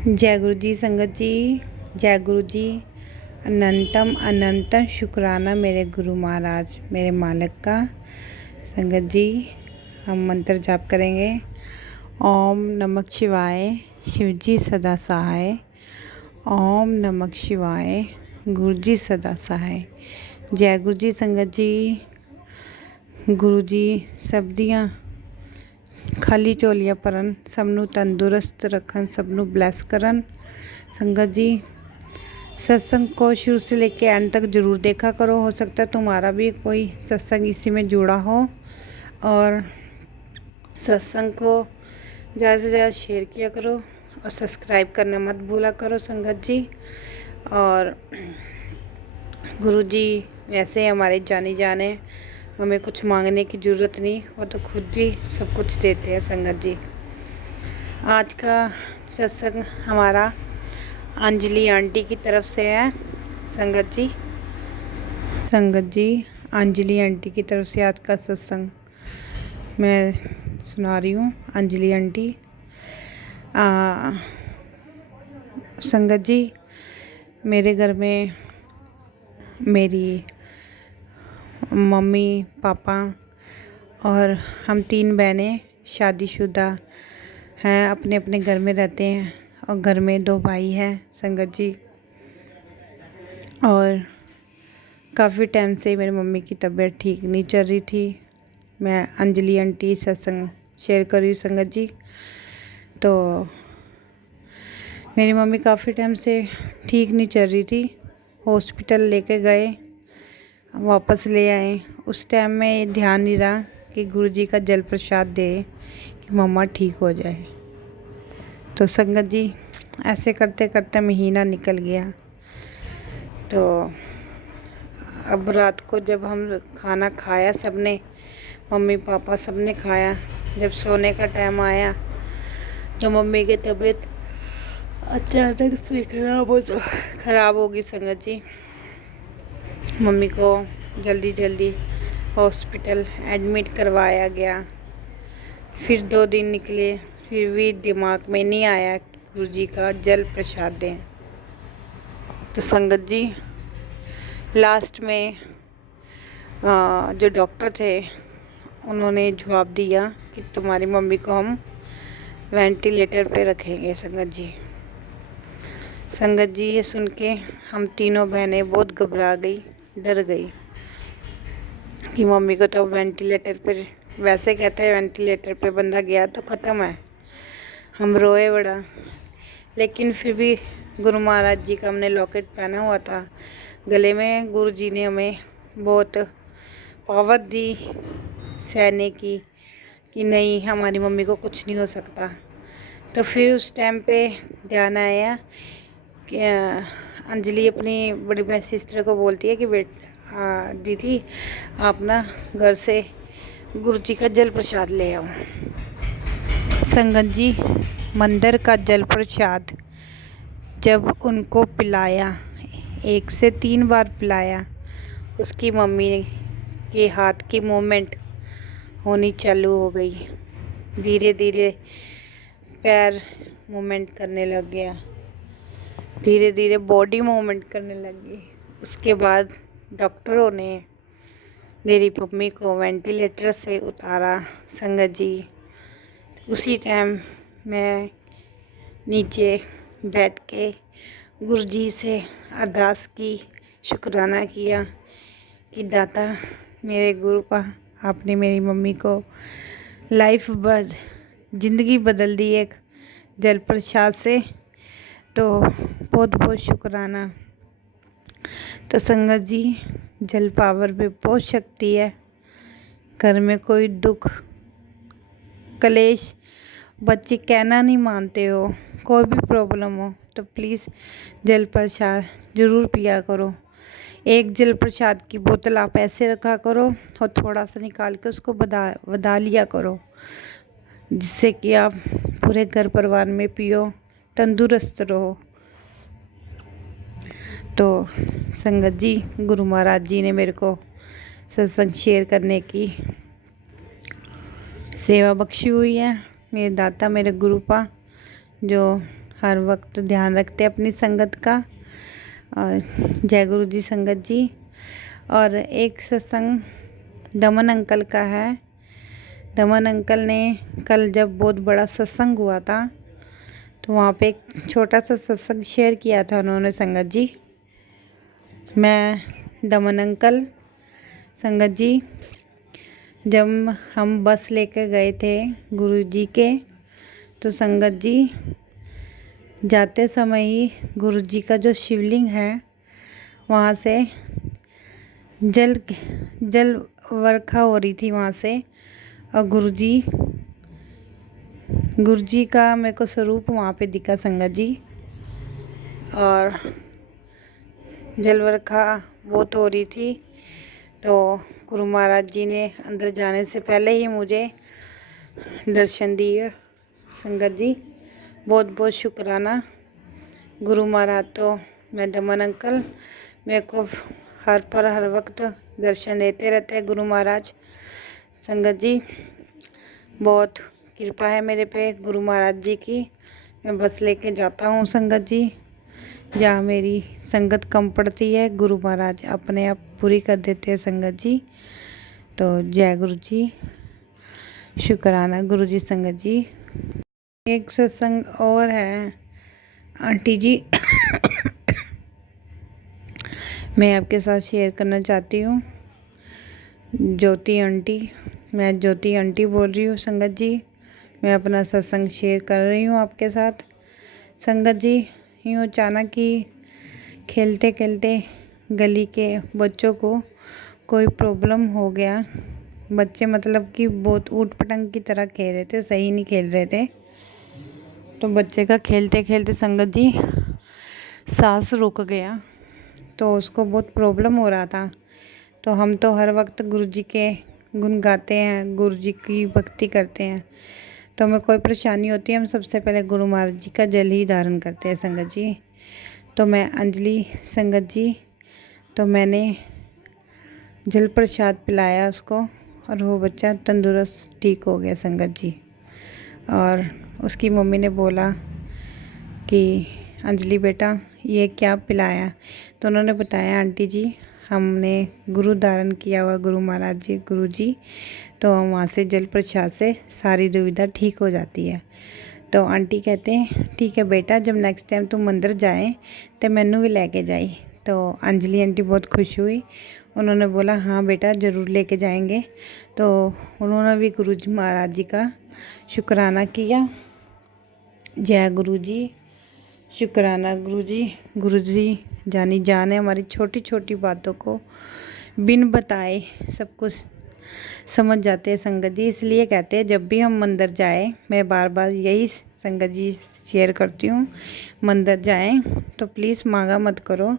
जय गुरु जी संगत जी। जय गुरु जी। अनंतम अनंतम शुक्राना मेरे गुरु महाराज, मेरे मालिक का। संगत जी, हम मंत्र जाप करेंगे। ओम नमः शिवाय, शिव जी सदा सहाय। ओम नमः शिवाय, गुरु जी सदा सहाय। जय गुरु जी संगत जी। गुरु जी सब दियां खाली ਝੋਲੀਆਂ ਭਰਨ, सब ਨੂੰ तंदुरुस्त रखन, सब ਨੂੰ ब्लैस करन। संगत जी, सत्संग को शुरू से लेके एंड तक ज़रूर देखा करो। हो सकता है तुम्हारा भी कोई सत्संग इसी में जुड़ा हो। और सत्संग को ज़्यादा से ज़्यादा शेयर किया करो और सब्सक्राइब करना मत भूला करो संगत जी। और गुरु जी वैसे हमारे जानी जाने, हमें कुछ मांगने की ज़रूरत नहीं, वो तो खुद ही सब कुछ देते हैं संगत जी। आज का सत्संग हमारा अंजलि आंटी की तरफ से है संगत जी। संगत जी, अंजलि आंटी की तरफ से आज का सत्संग मैं सुना रही हूँ। अंजलि आंटी, संगत जी, मेरे घर में मेरी मम्मी पापा और हम 3 बहनें शादीशुदा हैं, अपने अपने घर में रहते हैं। और घर में 2 भाई हैं संगत जी। और काफ़ी टाइम से मेरी मम्मी की तबीयत ठीक नहीं चल रही थी। मैं अंजलि आंटी सत्संग शेयर कर रही हूँ संगत जी। तो मेरी मम्मी काफ़ी टाइम से ठीक नहीं चल रही थी। हॉस्पिटल लेके गए, वापस ले आए। उस टाइम में ध्यान नहीं रहा कि गुरु जी का जल प्रसाद दे कि मम्मा ठीक हो जाए। तो संगत जी, ऐसे करते करते महीना निकल गया। तो अब रात को जब हम खाना खाया सबने, मम्मी पापा सबने खाया, जब सोने का टाइम आया तो मम्मी की तबीयत अचानक से ख़राब हो गई संगत जी। मम्मी को जल्दी जल्दी हॉस्पिटल एडमिट करवाया गया। फिर 2 दिन निकले, फिर भी दिमाग में नहीं आया कि गुरु जी का जल प्रसाद दें। तो संगत जी, लास्ट में जो डॉक्टर थे उन्होंने जवाब दिया कि तुम्हारी मम्मी को हम वेंटिलेटर पे रखेंगे। संगत जी, संगत जी, ये सुन के हम तीनों बहनें बहुत घबरा गई, डर गई कि मम्मी को तो वेंटिलेटर पर, वैसे कहते हैं वेंटिलेटर पे बंदा गया तो ख़त्म है। हम रोए बड़ा, लेकिन फिर भी गुरु महाराज जी का हमने लॉकेट पहना हुआ था गले में। गुरु जी ने हमें बहुत पावर दी सहने की कि नहीं, हमारी मम्मी को कुछ नहीं हो सकता। तो फिर उस टाइम पे ध्यान आया कि अंजलि अपनी बड़ी बहन सिस्टर को बोलती है कि दीदी आप ना घर से गुरु जी का जल प्रसाद ले आओ। संगत जी, मंदिर का जल प्रसाद जब उनको पिलाया, 1 से 3 बार पिलाया, उसकी मम्मी के हाथ की मूवमेंट होनी चालू हो गई। धीरे धीरे पैर मूवमेंट करने लग गया, धीरे धीरे बॉडी मूवमेंट करने लगी। उसके बाद डॉक्टरों ने मेरी मम्मी को वेंटिलेटर से उतारा संगत जी। उसी टाइम मैं नीचे बैठ के गुरु जी से अरदास की, शुक्राना किया कि दाता मेरे गुरु पा, आपने मेरी मम्मी को लाइफ ज़िंदगी बदल दी एक जल प्रसाद से। तो बहुत बहुत शुक्राना। तो संगत जी, जल पावर में बहुत शक्ति है। घर में कोई दुख कलेश, बच्चे कहना नहीं मानते हो, कोई भी प्रॉब्लम हो तो प्लीज़ जल प्रसाद ज़रूर पिया करो। एक जल प्रसाद की बोतल आप ऐसे रखा करो और थोड़ा सा निकाल के उसको बदा लिया करो, जिससे कि आप पूरे घर परिवार में पियो, तंदुरुस्त रहो। तो संगत जी, गुरु महाराज जी ने मेरे को सत्संग शेयर करने की सेवा बख्शी हुई है। मेरे दाता, मेरे गुरु पा, जो हर वक्त ध्यान रखते अपनी संगत का। और जय गुरु जी संगत जी। और एक सत्संग दमन अंकल का है। दमन अंकल ने कल जब बहुत बड़ा सत्संग हुआ था तो वहाँ पे एक छोटा सा सत्संग शेयर किया था उन्होंने संगत जी। मैं दमन अंकल संगत जी, जब हम बस लेकर गए थे गुरु जी के, तो संगत जी जाते समय ही गुरु जी का जो शिवलिंग है वहाँ से जल वर्षा हो रही थी वहाँ से। और गुरु जी का मेरे को स्वरूप वहाँ पे दिखा संगत जी। और जल वर्षा बहुत हो रही थी, तो गुरु महाराज जी ने अंदर जाने से पहले ही मुझे दर्शन दिए संगत जी। बहुत बहुत शुक्राना गुरु महाराज। तो मैं दमन अंकल, मेरे को हर वक्त दर्शन देते रहते हैं गुरु महाराज संगत जी। बहुत कृपा है मेरे पे गुरु महाराज जी की। मैं बस लेके जाता हूँ संगत जी, जहाँ मेरी संगत कम पड़ती है गुरु महाराज अपने आप पूरी कर देते हैं संगत जी। तो जय गुरु जी, शुक्राना गुरु जी संगत जी। एक सत्संग और है आंटी जी, मैं आपके साथ शेयर करना चाहती हूँ। ज्योति आंटी, मैं ज्योति आंटी बोल रही हूँ संगत जी। मैं अपना सत्संग शेयर कर रही हूँ आपके साथ संगत जी। यूँ अचानक ही खेलते खेलते गली के बच्चों को कोई प्रॉब्लम हो गया। बच्चे मतलब कि बहुत ऊट पटंग की तरह खेल रहे थे, सही नहीं खेल रहे थे। तो बच्चे का खेलते खेलते संगत जी सांस रुक गया, तो उसको बहुत प्रॉब्लम हो रहा था। तो हम तो हर वक्त गुरु जी के गुण गाते हैं, गुरु जी की भक्ति करते हैं, तो हमें कोई परेशानी होती है हम सबसे पहले गुरु महाराज जी का जल ही धारण करते हैं संगत जी। तो मैं अंजलि संगत जी, तो मैंने जल प्रसाद पिलाया उसको और वो बच्चा तंदुरुस्त ठीक हो गया संगत जी। और उसकी मम्मी ने बोला कि अंजलि बेटा ये क्या पिलाया, तो उन्होंने बताया आंटी जी हमने गुरु धारण किया हुआ गुरु महाराज जी गुरु जी, तो वहाँ से जल प्रसाद से सारी दुविधा ठीक हो जाती है। तो आंटी कहते हैं ठीक है बेटा, जब नेक्स्ट टाइम तुम मंदिर जाए तो मैनू भी लेके जाई। तो अंजलि आंटी बहुत खुश हुई, उन्होंने बोला हाँ बेटा ज़रूर लेके जाएंगे। तो उन्होंने भी गुरु जी महाराज जी का शुक्राना किया। जय गुरु जी, शुक्राना गुरु जी जानी जान है। हमारी छोटी छोटी बातों को बिन बताए सब कुछ समझ जाते हैं संगत जी। इसलिए कहते हैं जब भी हम मंदिर जाए, मैं बार बार यही संगत जी शेयर करती हूँ, मंदिर जाएं तो प्लीज़ मांगा मत करो,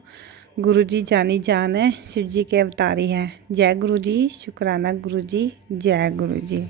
गुरु जी जानी जान है, शिव जी के अवतारी हैं। जय गुरु जी, शुक्राना गुरु जी, जय गुरु जी।